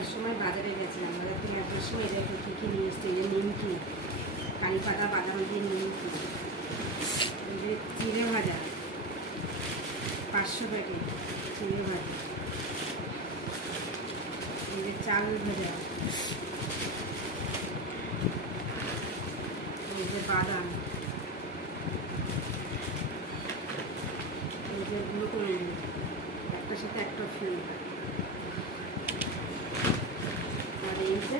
আসার সময় বাজারে গেছিলাম, বাজার থেকে আসার সময় দেখো কী কী নিয়ে এসছে। এই যে নিমকি, কারি পাতা বাদাম দিয়ে নিমকি, এই যে চিড়ে ভাজা 500 প্যাকেট চিড়ে ভাজা, এই যে চাল ভাজা, এই যে বাদাম, এই যে গ্লুকোন, একটার সাথে একটা ফ্রি, আর এই যে